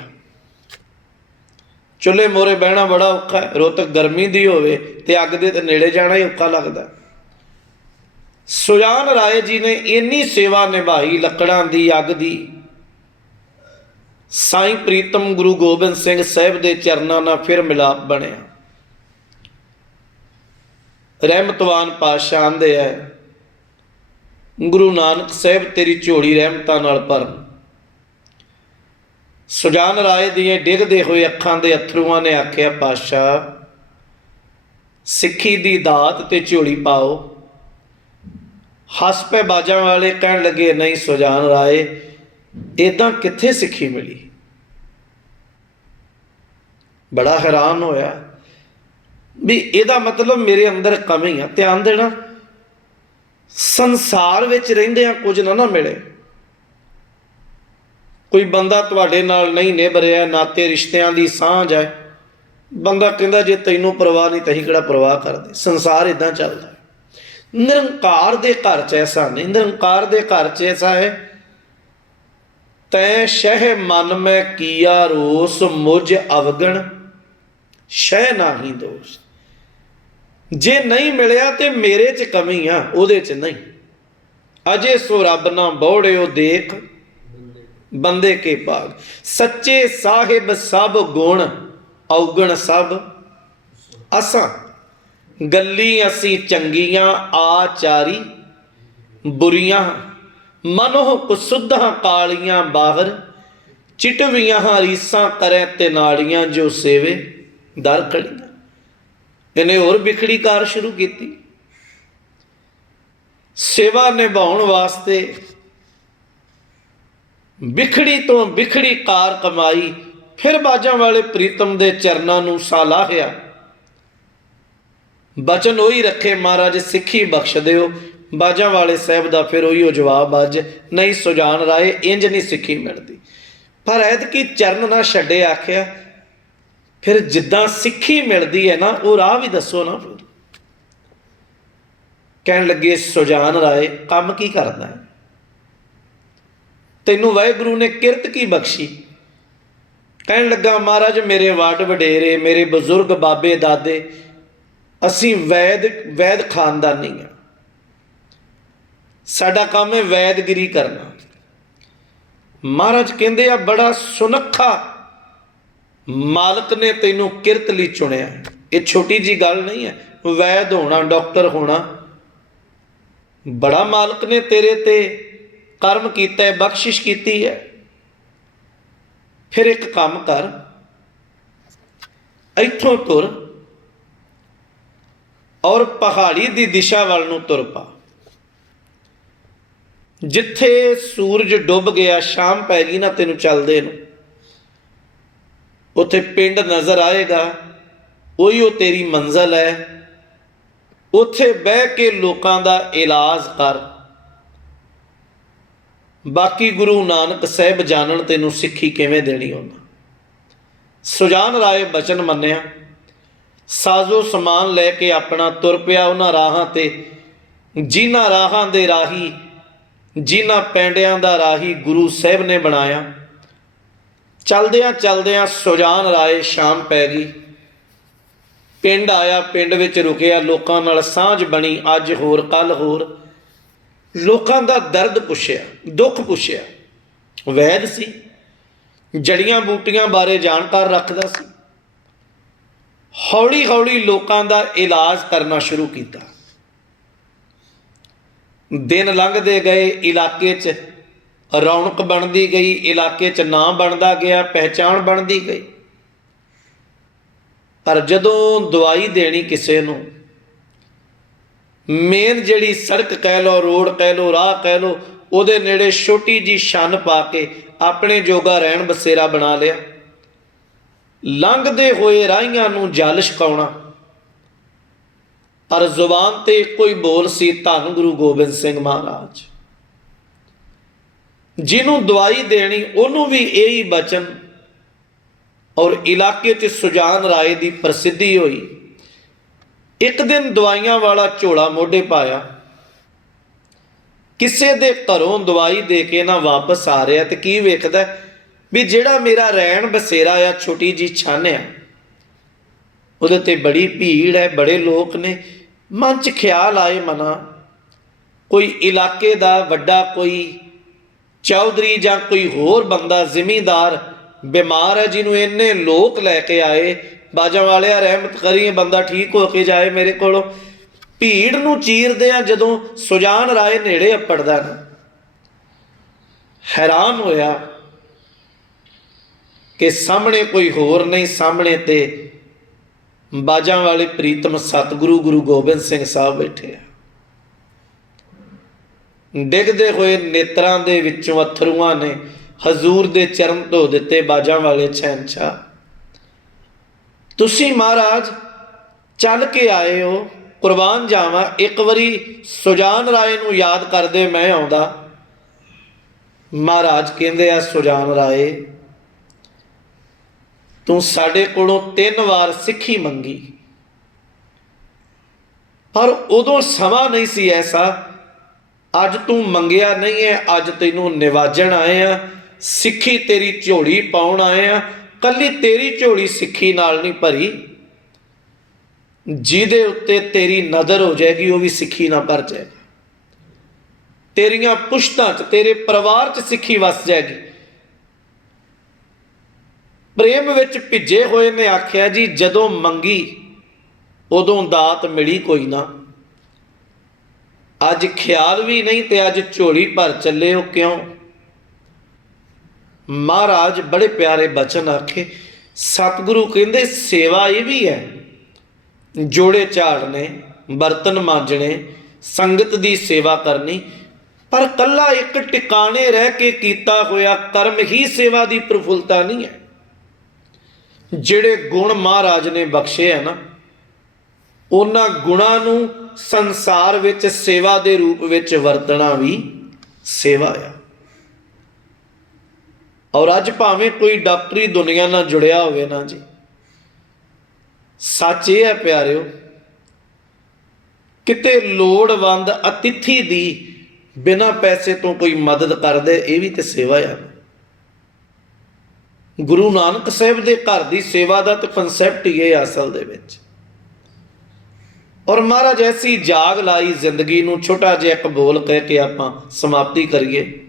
ਚੁੱਲ੍ਹੇ ਮੋਰੇ ਬਹਿਣਾ ਬੜਾ ਔਖਾ ਹੈ। ਰੋਤਕ ਗਰਮੀ ਦੀ ਹੋਵੇ ਤੇ ਅੱਗ ਦੇ ਤੇ ਨੇੜੇ ਜਾਣਾ ਹੀ ਔਖਾ ਲੱਗਦਾ। ਸੁਜਾਨ ਰਾਏ ਜੀ ਨੇ ਇੰਨੀ ਸੇਵਾ ਨਿਭਾਈ ਲੱਕੜਾਂ ਦੀ, ਅੱਗ ਦੀ। ਸਾਈਂ ਪ੍ਰੀਤਮ ਗੁਰੂ ਗੋਬਿੰਦ ਸਿੰਘ ਸਾਹਿਬ ਦੇ ਚਰਨਾਂ ਨਾਲ ਫਿਰ ਮਿਲਾਪ ਬਣਿਆ। ਰਹਿਮਤਵਾਨ ਪਾਤਸ਼ਾਹ ਆਂਦੇ ਐ ਗੁਰੂ ਨਾਨਕ ਸਾਹਿਬ ਤੇਰੀ ਝੋਲੀ ਰਹਿਮਤਾਂ ਨਾਲ ਭਰਨ। ਸੁਜਾਨ ਰਾਏ ਦੀਆਂ ਡਿੱਗਦੇ ਹੋਏ ਅੱਖਾਂ ਦੇ ਅਥਰੂਆਂ ਨੇ ਆਖਿਆ, ਪਾਤਸ਼ਾਹ, ਸਿੱਖੀ ਦੀ ਦਾਤ ਤੇ ਝੋਲੀ ਪਾਓ। ਹੱਸ ਪੈ ਬਾਜਾਂ ਵਾਲੇ ਕਹਿਣ ਲੱਗੇ, ਨਹੀਂ ਸੁਜਾਨ ਰਾਏ ਇਦਾਂ ਕਿੱਥੇ ਸਿੱਖੀ ਮਿਲੀ? ਬੜਾ ਹੈਰਾਨ ਹੋਇਆ ਵੀ ਇਹਦਾ ਮਤਲਬ ਮੇਰੇ ਅੰਦਰ ਕਮੀ ਆ, ਧਿਆਨ ਦੇਣਾ। ਸੰਸਾਰ ਵਿੱਚ ਰਹਿੰਦੇ ਆ ਕੁਝ ਨਾ ਨਾ ਮਿਲੇ। ਕੋਈ ਬੰਦਾ ਤੁਹਾਡੇ ਨਾਲ ਨਹੀਂ ਨਿਭ ਰਿਹਾ ਨਾਤੇ ਰਿਸ਼ਤਿਆਂ ਦੀ ਸਾਂਝ ਹੈ। ਬੰਦਾ ਕਹਿੰਦਾ, ਜੇ ਤੈਨੂੰ ਪਰਵਾਹ ਨਹੀਂ ਤਹੀਂ ਕਿਹੜਾ ਪਰਵਾਹ ਕਰਦੇ? ਸੰਸਾਰ ਇਦਾਂ ਚੱਲਦਾ ਨਿਰੰਕਾਰ ਦੇ ਘਰ ਚ ਐਸਾ ਨਹੀਂ। ਨਿਰੰਕਾਰ ਦੇ ਘਰ ਚ ਐਸਾ ਹੈ, ਤੈ ਸ਼ਹਿ ਮਨ ਮੈਂ ਕੀਆ ਰੋਸ ਮੁਝ ਅਵਗਣ, ਸ਼ਹਿ ਨਾਹੀ ਦੋਸਤ। ਜੇ ਨਹੀਂ ਮਿਲਿਆ ਤੇ ਮੇਰੇ ਚ ਕਮੀ ਆ, ਉਹਦੇ ਚ ਨਹੀਂ। ਅਜੇ ਸੋ ਰੱਬ ਨਾ ਬੋੜਿਓ ਦੇਖ ਬੰਦੇ ਕੇ ਭਾਗ। ਸੱਚੇ ਸਾਹਿਬ ਸਭ ਗੁਣ, ਔਗਣ ਸਭ ਅਸਾਂ। ਗੱਲੀ ਅਸੀਂ ਚੰਗੀਆਂ, ਆਚਾਰੀ ਬੁਰੀਆਂ। ਮਨੋਹ ਕੁਸੁੱਧਾਂ ਕਾਲੀਆਂ ਬਾਹਰ, ਚਿਟਵੀਆਂ ਰੀਸਾਂ ਕਰੇ ਤੇ ਨਾੜੀਆਂ ਜੋ ਸੇਵੇ ਦਰ ਖੜੀਆਂ। ਇਹਨੇ ਹੋਰ ਵਿਖੜੀ ਕਾਰ ਸ਼ੁਰੂ ਕੀਤੀ। ਸੇਵਾ ਨਿਭਾਉਣ ਵਾਸਤੇ ਵਿਖੜੀ ਤੋਂ ਵਿਖੜੀ ਕਾਰ ਕਮਾਈ, ਫਿਰ ਬਾਜਾਂ ਵਾਲੇ ਪ੍ਰੀਤਮ ਦੇ ਚਰਨਾਂ ਨੂੰ ਸਾਲਾਹਿਆ। ਬਚਨ ਉਹੀ ਰੱਖੇ, ਮਹਾਰਾਜ, ਸਿੱਖੀ ਬਖਸ਼ ਦਿਓ। ਬਾਜਾਂ ਵਾਲੇ ਸਾਹਿਬ ਦਾ ਫਿਰ ਉਹੀ ਉਹ ਜਵਾਬ ਅੱਜ, ਨਹੀਂ ਸੁਜਾਨ ਰਾਏ, ਇੰਜ ਨਹੀਂ ਸਿੱਖੀ ਮਿਲਦੀ। ਪਰ ਐਤ ਕੀ ਚਰਨ ਨਾ ਛੱਡੇ ਆਖਿਆ ਫਿਰ ਜਿੱਦਾਂ ਸਿੱਖੀ ਮਿਲਦੀ ਹੈ ਨਾ, ਉਹ ਰਾਹ ਵੀ ਦੱਸੋ ਨਾ ਫਿਰ। ਕਹਿਣ ਲੱਗੇ, ਸੁਜਾਨ ਰਾਏ, ਕੰਮ ਕੀ ਕਰਦਾ ਹੈ? ਤੈਨੂੰ ਵਾਹਿਗੁਰੂ ਨੇ ਕਿਰਤ ਕੀ ਬਖਸ਼ੀ? ਕਹਿਣ ਲੱਗਾ, ਮਹਾਰਾਜ, ਮੇਰੇ ਵਾਟ ਵਡੇਰੇ, ਮੇਰੇ ਬਜ਼ੁਰਗ ਬਾਬੇ, ਦਾਦੇ, ਅਸੀਂ ਵੈਦ ਵੈਦ ਖਾਨਦਾਨੀ ਆ ਸਾਡਾ ਕੰਮ ਹੈ ਵੈਦਗਿਰੀ ਕਰਨਾ। ਮਹਾਰਾਜ ਕਹਿੰਦੇ ਆ, ਬੜਾ ਸੁਨੱਖਾ ਮਾਲਕ ਨੇ ਤੈਨੂੰ ਕਿਰਤ ਲਈ ਚੁਣਿਆ ਇਹ ਛੋਟੀ ਜੀ ਗੱਲ ਨਹੀਂ ਹੈ। ਵੈਦ ਹੋਣਾ, ਡਾਕਟਰ ਹੋਣਾ, ਬੜਾ ਮਾਲਕ ਨੇ ਤੇਰੇ ਤੇ ਕਰਮ ਕੀਤਾ ਹੈ, ਬਖਸ਼ਿਸ਼ ਕੀਤੀ ਹੈ। ਫਿਰ ਇੱਕ ਕੰਮ ਕਰ, ਇੱਥੋਂ ਤੁਰ ਔਰ ਪਹਾੜੀ ਦੀ ਦਿਸ਼ਾ ਵੱਲ ਨੂੰ ਤੁਰ ਪਾ। ਜਿੱਥੇ ਸੂਰਜ ਡੁੱਬ ਗਿਆ, ਸ਼ਾਮ ਪੈ ਗਈ ਨਾ ਤੈਨੂੰ ਚੱਲਦੇ ਨੂੰ। ਉੱਥੇ ਪਿੰਡ ਨਜ਼ਰ ਆਏਗਾ, ਉਹੀ ਉਹ ਤੇਰੀ ਮੰਜ਼ਲ ਹੈ। ਉੱਥੇ ਬਹਿ ਕੇ ਲੋਕਾਂ ਦਾ ਇਲਾਜ ਕਰ। ਬਾਕੀ ਗੁਰੂ ਨਾਨਕ ਸਾਹਿਬ ਜਾਣਨ ਤੈਨੂੰ ਸਿੱਖੀ ਕਿਵੇਂ ਦੇਣੀ ਉਹਨਾਂ। ਸੁਜਾਨ ਰਾਏ ਬਚਨ ਮੰਨਿਆ, ਸਾਜ਼ੋ ਸਮਾਨ ਲੈ ਕੇ ਆਪਣਾ ਤੁਰ ਪਿਆ ਉਹਨਾਂ ਰਾਹਾਂ ਤੇ। ਜਿਨ੍ਹਾਂ ਰਾਹਾਂ ਦੇ ਰਾਹੀ, ਜਿਨ੍ਹਾਂ ਪੈਂਡਿਆਂ ਦਾ ਰਾਹੀ ਗੁਰੂ ਸਾਹਿਬ ਨੇ ਬਣਾਇਆ। ਚਲਦਿਆਂ ਚਲਦਿਆਂ ਸੁਜਾਨ ਰਾਏ ਸ਼ਾਮ ਪੈ ਗਈ। ਪਿੰਡ ਆਇਆ, ਪਿੰਡ ਵਿੱਚ ਰੁਕਿਆ, ਲੋਕਾਂ ਨਾਲ ਸਾਂਝ ਬਣੀ, ਅੱਜ ਹੋਰ ਕੱਲ ਹੋਰ। ਲੋਕਾਂ ਦਾ ਦਰਦ ਪੁੱਛਿਆ, ਦੁੱਖ ਪੁੱਛਿਆ। ਵੈਦ ਸੀ, ਜੜੀਆਂ ਬੂਟੀਆਂ ਬਾਰੇ ਜਾਣਕਾਰ ਰੱਖਦਾ ਸੀ। ਹੌਲੀ ਹੌਲੀ ਲੋਕਾਂ ਦਾ ਇਲਾਜ ਕਰਨਾ ਸ਼ੁਰੂ ਕੀਤਾ। ਦਿਨ ਲੰਘਦੇ ਗਏ ਇਲਾਕੇ 'ਚ। ਰੌਣਕ ਬਣਦੀ ਗਈ, ਇਲਾਕੇ 'ਚ ਨਾਂ ਬਣਦਾ ਗਿਆ, ਪਹਿਚਾਣ ਬਣਦੀ ਗਈ। ਪਰ ਜਦੋਂ ਦਵਾਈ ਦੇਣੀ ਕਿਸੇ ਨੂੰ, ਮੇਨ ਜਿਹੜੀ ਸੜਕ ਕਹਿ ਲੋ ਰੋਡ ਕਹਿ ਲੋ ਰਾਹ ਕਹਿ ਲੋ ਉਹਦੇ ਨੇੜੇ ਛੋਟੀ ਜੀ ਛੰਨ ਪਾ ਕੇ ਆਪਣੇ ਜੋਗਾ ਰਹਿਣ ਬਸੇਰਾ ਬਣਾ ਲਿਆ। ਲੰਘਦੇ ਹੋਏ ਰਾਹੀਆਂ ਨੂੰ ਜਲ ਛਕਾਉਣਾ। ਪਰ ਜ਼ੁਬਾਨ ਤੇ ਇੱਕੋ ਹੀ ਬੋਲ ਸੀ, ਧੰਨ ਗੁਰੂ ਗੋਬਿੰਦ ਸਿੰਘ ਮਹਾਰਾਜ। ਜਿਹਨੂੰ ਦਵਾਈ ਦੇਣੀ, ਉਹਨੂੰ ਵੀ ਇਹੀ ਬਚਨ। ਔਰ ਇਲਾਕੇ 'ਚ ਸੁਜਾਨ ਰਾਏ ਦੀ ਪ੍ਰਸਿੱਧੀ ਹੋਈ। ਇੱਕ ਦਿਨ ਦਵਾਈਆਂ ਵਾਲਾ ਝੋਲਾ ਮੋਢੇ ਪਾਇਆ। ਕਿਸੇ ਦੇ ਘਰੋਂ ਦਵਾਈ ਦੇ ਕੇ ਨਾ ਵਾਪਸ ਆ ਰਿਹਾ ਤੇ ਕੀ ਵੇਖਦਾ ਵੀ ਜਿਹੜਾ ਮੇਰਾ ਰਹਿਣ ਬਸੇਰਾ ਆ, ਛੋਟੀ ਜੀ ਛਾਨ ਆ। ਉਹਦੇ ਤੇ ਬੜੀ ਭੀੜ ਹੈ, ਬੜੇ ਲੋਕ ਨੇ। ਮਨ 'ਚ ਖਿਆਲ ਆਏ ਮਨਾ। ਕੋਈ ਇਲਾਕੇ ਦਾ ਵੱਡਾ ਕੋਈ ਚੌਧਰੀ ਜਾਂ ਕੋਈ ਹੋਰ ਬੰਦਾ ਜ਼ਿਮੀਂਦਾਰ ਬਿਮਾਰ ਹੈ, ਜਿਹਨੂੰ ਇੰਨੇ ਲੋਕ ਲੈ ਕੇ ਆਏ, ਬਾਜਾਂ ਵਾਲਿਆ ਰਹਿਮਤ ਕਰੀਏ, ਬੰਦਾ ਠੀਕ ਹੋ ਕੇ ਜਾਏ ਮੇਰੇ ਕੋਲੋਂ। ਭੀੜ ਨੂੰ ਚੀਰਦੇ ਆ ਜਦੋਂ ਸੁਜਾਨ ਰਾਏ ਨੇੜੇ ਅੱਪੜਦਾ ਨਾ। ਹੈਰਾਨ ਹੋਇਆ ਕਿ ਸਾਹਮਣੇ ਕੋਈ ਹੋਰ ਨਹੀਂ, ਸਾਹਮਣੇ ਤੇ ਬਾਜਾਂ ਵਾਲੇ ਪ੍ਰੀਤਮ ਸਤਿਗੁਰੂ ਗੁਰੂ ਗੋਬਿੰਦ ਸਿੰਘ ਸਾਹਿਬ ਬੈਠੇ ਆ। ਡਿੱਗਦੇ ਹੋਏ ਨੇਤਰਾਂ ਦੇ ਵਿੱਚੋਂ ਅਥਰੂਆਂ ਨੇ ਹਜ਼ੂਰ ਦੇ ਚਰਨ ਧੋ ਦਿੱਤੇ ਬਾਜਾਂ ਵਾਲੇ ਛੈਨਛਾ ਤੁਸੀਂ ਮਹਾਰਾਜ, ਚੱਲ ਕੇ ਆਏ ਹੋ, ਕੁਰਬਾਨ ਜਾਵਾਂ, ਇੱਕ ਵਾਰੀ ਸੁਜਾਨ ਰਾਏ ਨੂੰ ਯਾਦ ਕਰਦੇ ਮੈਂ ਆਉਂਦਾ। ਮਹਾਰਾਜ ਕਹਿੰਦੇ ਆ, ਸੁਜਾਨ ਰਾਏ, ਤੂੰ ਸਾਡੇ ਕੋਲੋਂ ਤਿੰਨ ਵਾਰ ਸਿੱਖੀ ਮੰਗੀ। ਪਰ ਉਦੋਂ ਸਮਾਂ ਨਹੀਂ ਸੀ ਐਸਾ ਅੱਜ ਤੂੰ ਮੰਗਿਆ ਨਹੀਂ ਹੈ ਅੱਜ ਤੈਨੂੰ ਨਿਵਾਜਣ ਆਏ ਆ। ਸਿੱਖੀ ਤੇਰੀ ਝੋਲੀ ਪਾਉਣ ਆਏ ਆ। ਕੱਲੀ ਤੇਰੀ ਝੋਲੀ ਸਿੱਖੀ ਨਾਲ ਨਹੀਂ ਭਰੀ। ਜਿਹਦੇ ਉੱਤੇ ਤੇਰੀ ਨਜ਼ਰ ਹੋ ਜਾਏਗੀ, ਉਹ ਵੀ ਸਿੱਖੀ ਨਾ ਭਰ ਜਾਏਗੀ। ਤੇਰੀਆਂ ਪੁਸ਼ਤਾਂ 'ਚ, ਤੇਰੇ ਪਰਿਵਾਰ 'ਚ ਸਿੱਖੀ ਵਸ ਜਾਏਗੀ। ਪ੍ਰੇਮ ਵਿੱਚ ਭਿੱਜੇ ਹੋਏ ਨੇ ਆਖਿਆ ਜੀ, ਜਦੋਂ ਮੰਗੀ, ਉਦੋਂ ਦਾਤ ਮਿਲੀ ਕੋਈ ਨਾ। ਅੱਜ ਖਿਆਲ ਵੀ ਨਹੀਂ ਤੇ ਅੱਜ ਝੋਲੀ ਭਰ ਚੱਲੇ ਹੋ ਕਿਉਂ? ਮਹਾਰਾਜ ਬੜੇ ਪਿਆਰੇ ਬਚਨ ਆਖੇ, ਸਤਿਗੁਰੂ ਕਹਿੰਦੇ ਸੇਵਾ ਇਹ ਵੀ ਹੈ। ਜੋੜੇ ਝਾੜਨੇ, ਬਰਤਨ ਮਾਂਜਣੇ, ਸੰਗਤ ਦੀ ਸੇਵਾ ਕਰਨੀ, ਪਰ ਕੱਲਾ ਇੱਕ ਟਿਕਾਣੇ ਰਹਿ ਕੇ ਕੀਤਾ ਹੋਇਆ ਕਰਮ ਹੀ ਸੇਵਾ ਦੀ ਪ੍ਰਫੁੱਲਤਾ ਨਹੀਂ ਹੈ। ਜਿਹੜੇ ਗੁਣ ਮਹਾਰਾਜ ਨੇ ਬਖਸ਼ੇ ਆ ਨਾ ਉਹਨਾਂ ਗੁਣਾਂ ਨੂੰ ਸੰਸਾਰ ਵਿੱਚ ਸੇਵਾ ਦੇ ਰੂਪ ਵਿੱਚ ਵਰਤਣਾ ਵੀ ਸੇਵਾ ਆ। ਔਰ ਅੱਜ ਭਾਵੇਂ ਕੋਈ ਡਾਕਟਰੀ ਦੁਨੀਆ ਨਾਲ ਜੁੜਿਆ ਹੋਵੇ ਨਾ ਜੀ, ਸੱਚ ਇਹ ਹੈ ਪਿਆਰਿਓ, ਕਿਤੇ ਲੋੜਵੰਦ ਅਤਿਥੀ ਦੀ ਬਿਨਾਂ ਪੈਸੇ ਤੋਂ ਕੋਈ ਮਦਦ ਕਰਦੇ, ਇਹ ਵੀ ਤੇ ਸੇਵਾ ਆ। ਗੁਰੂ ਨਾਨਕ ਸਾਹਿਬ ਦੇ ਘਰ ਦੀ ਸੇਵਾ ਦਾ ਤੇ ਕਨਸੈਪਟ ਹੀ ਇਹ ਅਸਲ ਦੇ ਵਿੱਚ। ਔਰ ਮਹਾਰਾਜ ਐਸੀ ਜਾਗ ਲਾਈ ਜ਼ਿੰਦਗੀ ਨੂੰ, ਛੋਟਾ ਜਿਹਾ ਇੱਕ ਕਹਿ ਕੇ ਆਪਾਂ ਸਮਾਪਤੀ ਕਰੀਏ।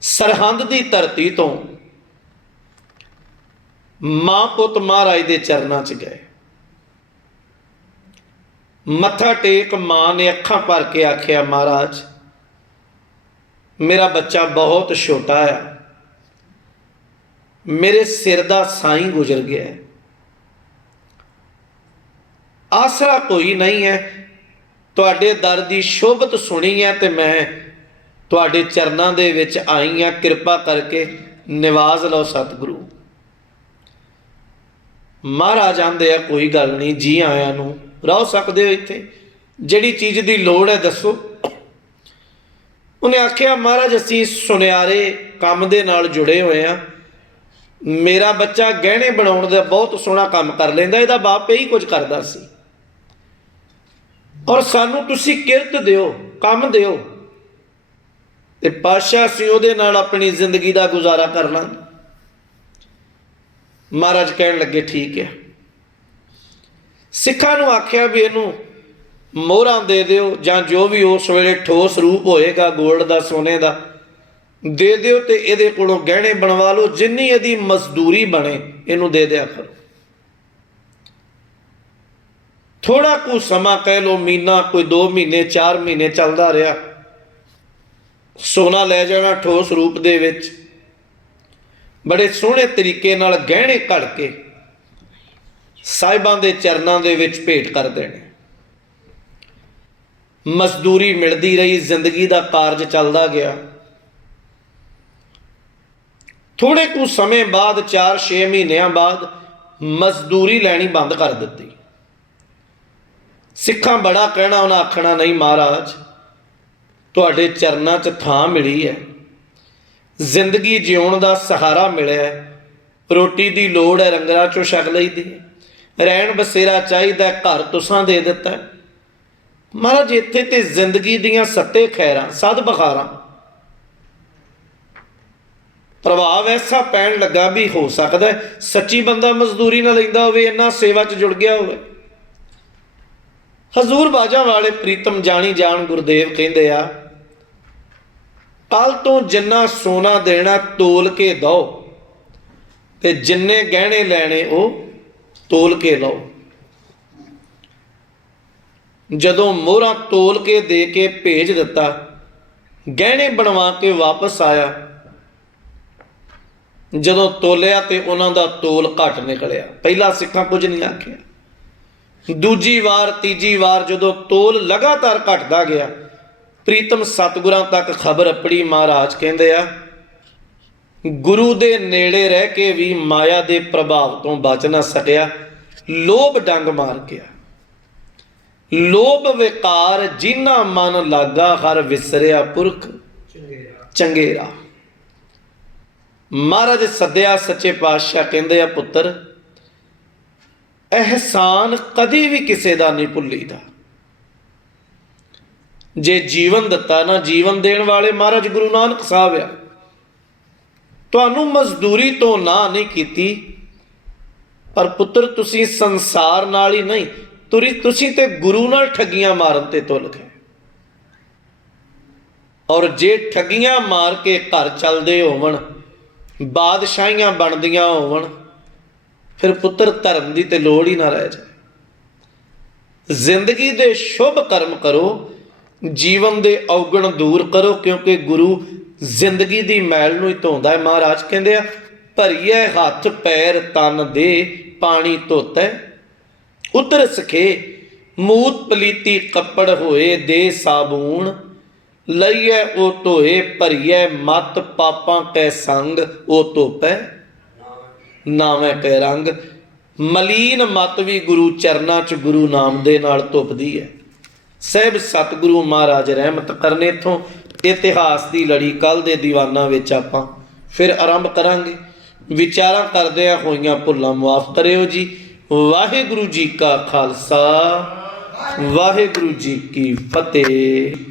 ਸਰਹੰਦ ਦੀ ਧਰਤੀ ਤੋਂ ਮਾਂ ਪੁੱਤ ਮਹਾਰਾਜ ਦੇ ਚਰਨਾਂ 'ਚ ਗਏ। ਮੱਥਾ ਟੇਕ ਮਾਂ ਨੇ ਅੱਖਾਂ ਭਰ ਕੇ ਆਖਿਆ, ਮਹਾਰਾਜ, ਮੇਰਾ ਬੱਚਾ ਬਹੁਤ ਛੋਟਾ ਆ। ਮੇਰੇ ਸਿਰ ਦਾ ਸਾਈਂ ਗੁਜ਼ਰ ਗਿਆ ਹੈ। ਆਸਰਾ ਕੋਈ ਨਹੀਂ ਹੈ। ਤੁਹਾਡੇ ਦਰ ਦੀ ਸ਼ੋਭਤ ਸੁਣੀ ਹੈ ਤੇ ਮੈਂ ਤੁਹਾਡੇ ਚਰਨਾਂ ਦੇ ਵਿੱਚ ਆਈ ਹਾਂ। ਕਿਰਪਾ ਕਰਕੇ ਨਿਵਾਜ਼ ਲਓ ਸਤਿਗੁਰੂ। ਮਹਾਰਾਜ ਆਂਦੇ ਆ, ਕੋਈ ਗੱਲ ਨਹੀਂ, ਜੀ ਆਇਆਂ ਨੂੰ। ਰਹੋ ਸਕਦੇ ਹੋ ਇੱਥੇ? ਜਿਹੜੀ ਚੀਜ਼ ਦੀ ਲੋੜ ਹੈ, ਦੱਸੋ। ਉਹਨੇ ਆਖਿਆ, ਮਹਾਰਾਜ, ਅਸੀਂ ਸੁਨਿਆਰੇ ਕੰਮ ਦੇ ਨਾਲ ਜੁੜੇ ਹੋਏ ਆ ਮੇਰਾ ਬੱਚਾ ਗਹਿਣੇ ਬਣਾਉਣ ਦਾ ਬਹੁਤ ਸੋਹਣਾ ਕੰਮ ਕਰ ਲੈਂਦਾ। ਇਹਦਾ ਬਾਪ ਇਹੀ ਕੁਝ ਕਰਦਾ ਸੀ। ਔਰ ਸਾਨੂੰ ਤੁਸੀਂ ਕਿਰਤ ਦਿਓ, ਕੰਮ ਦਿਓ। ਤੇ ਪਾਸ਼ਾ ਅਸੀਂ ਉਹਦੇ ਨਾਲ ਆਪਣੀ ਜ਼ਿੰਦਗੀ ਦਾ ਗੁਜ਼ਾਰਾ ਕਰ ਲਾਂਗੇ ਮਹਾਰਾਜ ਕਹਿਣ ਲੱਗੇ, ਠੀਕ ਹੈ। ਸਿੱਖਾਂ ਨੂੰ ਆਖਿਆ ਵੀ ਇਹਨੂੰ ਮੋਹਰਾਂ ਦੇ ਦਿਓ ਜਾਂ ਜੋ ਵੀ ਉਸ ਵੇਲੇ ਠੋਸ ਰੂਪ ਹੋਏਗਾ 골ਡ ਦਾ, ਸੋਨੇ ਦਾ, ਦੇ ਦਿਓ ਤੇ ਇਹਦੇ ਕੋਲੋਂ ਗਹਿਣੇ ਬਣਵਾ ਲਓ। ਜਿੰਨੀ ਇਹਦੀ ਮਜ਼ਦੂਰੀ ਬਣੇ, ਇਹਨੂੰ ਦੇ ਦਿਆ ਕਰੋ। ਥੋੜਾ ਕੁ ਸਮਾਂ ਕਹਿ ਲਓ, ਮਹੀਨਾ, ਕੋਈ 2 ਮਹੀਨੇ 4 ਮਹੀਨੇ ਚੱਲਦਾ ਰਿਹਾ। ਸੋਨਾ ਲੈ ਜਾਣਾ ਠੋਸ ਰੂਪ ਦੇ ਵਿੱਚ। ਬੜੇ ਸੋਹਣੇ ਤਰੀਕੇ ਨਾਲ ਗਹਿਣੇ ਘੜ ਕੇ ਸਾਹਿਬਾਂ ਦੇ ਚਰਨਾਂ ਦੇ ਵਿੱਚ ਭੇਟ ਕਰ ਦੇਣੇ ਮਜ਼ਦੂਰੀ ਮਿਲਦੀ ਰਹੀ, ਜ਼ਿੰਦਗੀ ਦਾ ਕਾਰਜ ਚੱਲਦਾ ਗਿਆ। ਥੋੜੇ ਕੁ ਸਮੇਂ ਬਾਅਦ 4-6 ਮਹੀਨਿਆਂ ਬਾਅਦ ਮਜ਼ਦੂਰੀ ਲੈਣੀ ਬੰਦ ਕਰ ਦਿੱਤੀ। ਸਿੱਖਾਂ ਬੜਾ ਕਹਿਣਾ, ਉਹਨਾਂ ਆਖਣਾ, ਨਹੀਂ ਮਹਾਰਾਜ, ਤੁਹਾਡੇ ਚਰਨਾਂ 'ਚ ਥਾਂ ਮਿਲੀ ਹੈ। ਜ਼ਿੰਦਗੀ ਜਿਉਣ ਦਾ ਸਹਾਰਾ ਮਿਲਿਆ ਹੈ। ਰੋਟੀ ਦੀ ਲੋੜ ਹੈ, ਰੰਗਰਾਂ 'ਚੋਂ ਛਕ ਲਈਦੀ ਹੈ। ਰਹਿਣ ਬਸੇਰਾ ਚਾਹੀਦਾ ਘਰ ਤੁਸਾਂ ਦੇ ਦਿੱਤਾ ਮਹਾਰਾਜ, ਇੱਥੇ ਤੇ ਜ਼ਿੰਦਗੀ ਦੀਆਂ ਸੱਤੇ ਖੈਰਾਂ, ਸਦ ਬਖਾਰਾਂ। ਪ੍ਰਭਾਵ ਐਸਾ ਪੈਣ ਲੱਗਾ ਵੀ ਹੋ ਸਕਦਾ ਸੱਚੀ ਬੰਦਾ ਮਜ਼ਦੂਰੀ ਨਾ ਲੈਂਦਾ ਹੋਵੇ, ਇੰਨਾ ਸੇਵਾ 'ਚ ਜੁੜ ਗਿਆ ਹੋਵੇ। ਹਜ਼ੂਰ ਬਾਜਾਂ ਵਾਲੇ ਪ੍ਰੀਤਮ ਜਾਣੀ ਜਾਣ ਗੁਰਦੇਵ ਕਹਿੰਦੇ ਆ ਕੱਲ ਤੋਂ ਜਿੰਨਾ ਸੋਨਾ ਦੇਣਾ ਤੋਲ ਕੇ ਦੋ ਤੇ ਜਿੰਨੇ ਗਹਿਣੇ ਲੈਣੇ ਉਹ ਤੋਲ ਕੇ ਲਓ। ਜਦੋਂ ਮੋਹਰਾਂ ਤੋਲ ਕੇ ਦੇ ਕੇ ਭੇਜ ਦਿੱਤਾ, ਗਹਿਣੇ ਬਣਵਾ ਕੇ ਵਾਪਸ ਆਇਆ। ਜਦੋਂ ਤੋਲਿਆ ਤੇ ਉਹਨਾਂ ਦਾ ਤੋਲ ਘਟ ਨਿਕਲਿਆ। ਪਹਿਲਾ ਸਿੱਖਾਂ ਕੁਝ ਨਹੀਂ ਆਖਿਆ। ਦੂਜੀ ਵਾਰ, ਤੀਜੀ ਵਾਰ ਜਦੋਂ ਤੋਲ ਲਗਾਤਾਰ ਘਟਦਾ ਗਿਆ, ਪ੍ਰੀਤਮ ਸਤਗੁਰਾਂ ਤੱਕ ਖਬਰ ਅਪੜੀ ਮਹਾਰਾਜ ਕਹਿੰਦੇ ਆ, ਗੁਰੂ ਦੇ ਨੇੜੇ ਰਹਿ ਕੇ ਵੀ ਮਾਇਆ ਦੇ ਪ੍ਰਭਾਵ ਤੋਂ ਬਚ ਨਾ ਸਕਿਆ, ਲੋਭ ਡੰਗ ਮਾਰ ਗਿਆ। ਲੋਭ ਵਿਕਾਰ ਜਿਨ੍ਹਾਂ ਮਨ ਲਾਗਾ, ਹਰ ਵਿਸਰਿਆ ਪੁਰਖ ਚੰਗੇਰਾ। ਮਹਾਰਾਜ ਸੱਦਿਆ ਸੱਚੇ ਪਾਤਸ਼ਾਹ ਕਹਿੰਦੇ ਆ, ਪੁੱਤਰ ਅਹਿਸਾਨ ਕਦੀ ਵੀ ਕਿਸੇ ਦਾ ਨਹੀਂ ਭੁੱਲੀਦਾ। ਜੇ ਜੀਵਨ ਦਿੱਤਾ ਨਾ ਜੀਵਨ ਦੇਣ ਵਾਲੇ ਮਹਾਰਾਜ ਗੁਰੂ ਨਾਨਕ ਸਾਹਿਬ ਆ, ਤੁਹਾਨੂੰ ਮਜ਼ਦੂਰੀ ਤੋਂ ਨਾ ਨਹੀਂ ਕੀਤੀ, ਪਰ ਪੁੱਤਰ ਤੁਸੀਂ ਸੰਸਾਰ ਨਾਲ ਹੀ ਨਹੀਂ, ਤੁਰੀ ਤੁਸੀਂ ਤੇ ਗੁਰੂ ਨਾਲ ਠੱਗੀਆਂ ਮਾਰਨ ਤੇ ਤੁਲ ਗਏ। ਔਰ ਜੇ ਠੱਗੀਆਂ ਮਾਰ ਕੇ ਘਰ ਚੱਲਦੇ ਹੋਵਣ, ਬਾਦਸ਼ਾਹੀਆਂ ਬਣਦੀਆਂ ਹੋਵਣ ਫਿਰ ਪੁੱਤਰ ਧਰਮ ਦੀ ਤੇ ਲੋੜ ਹੀ ਨਾ ਰਹਿ ਜਾਏ। ਜ਼ਿੰਦਗੀ ਦੇ ਸ਼ੁਭ ਕਰਮ ਕਰੋ, ਜੀਵਨ ਦੇ ਔਗਣ ਦੂਰ ਕਰੋ, ਕਿਉਂਕਿ ਗੁਰੂ ਜ਼ਿੰਦਗੀ ਦੀ ਮੈਲ ਨੂੰ ਹੀ ਧੋਂਦਾ ਹੈ। ਮਹਾਰਾਜ ਕਹਿੰਦੇ ਆ ਭਰੀਏ ਹੱਥ ਪੈਰ ਤਨ ਦੇ, ਪਾਣੀ ਧੋਤੈ। ਉਤਰ ਸਖੇ, ਮੂਤ ਪਲੀਤੀ ਕੱਪੜ ਹੋਏ ਦੇ ਸਾਬੂਣ ਲਈਏ ਉਹ ਧੋਏ ਭਰੀਏ ਮਤ ਪਾਪਾਂ ਕੈ ਸੰਗ ਉਹ ਧੋਪੈ। ਨਾਵੇਂ ਕੈ ਰੰਗ। ਮਲੀਨ ਮਤ ਵੀ ਗੁਰੂ ਚਰਨਾਂ ਚ ਗੁਰੂ ਨਾਮ ਦੇ ਨਾਲ ਧੁੱਪਦੀ ਹੈ ਸਹਿਬ ਸਤਿਗੁਰੂ ਮਹਾਰਾਜ ਰਹਿਮਤ ਕਰਨੇ ਇਥੋਂ। ਇਤਿਹਾਸ ਦੀ ਲੜੀ ਕੱਲ ਦੇ ਦੀਵਾਨਾਂ ਵਿੱਚ ਆਪਾਂ ਫਿਰ ਆਰੰਭ ਕਰਾਂਗੇ। ਵਿਚਾਰਾਂ ਕਰਦਿਆਂ ਹੋਈਆਂ ਭੁੱਲਾਂ ਮਾਫ ਕਰਿਓ ਜੀ। ਵਾਹਿਗੁਰੂ ਜੀ ਕਾ ਖਾਲਸਾ। ਵਾਹਿਗੁਰੂ ਜੀ ਕੀ ਫਤਿਹ।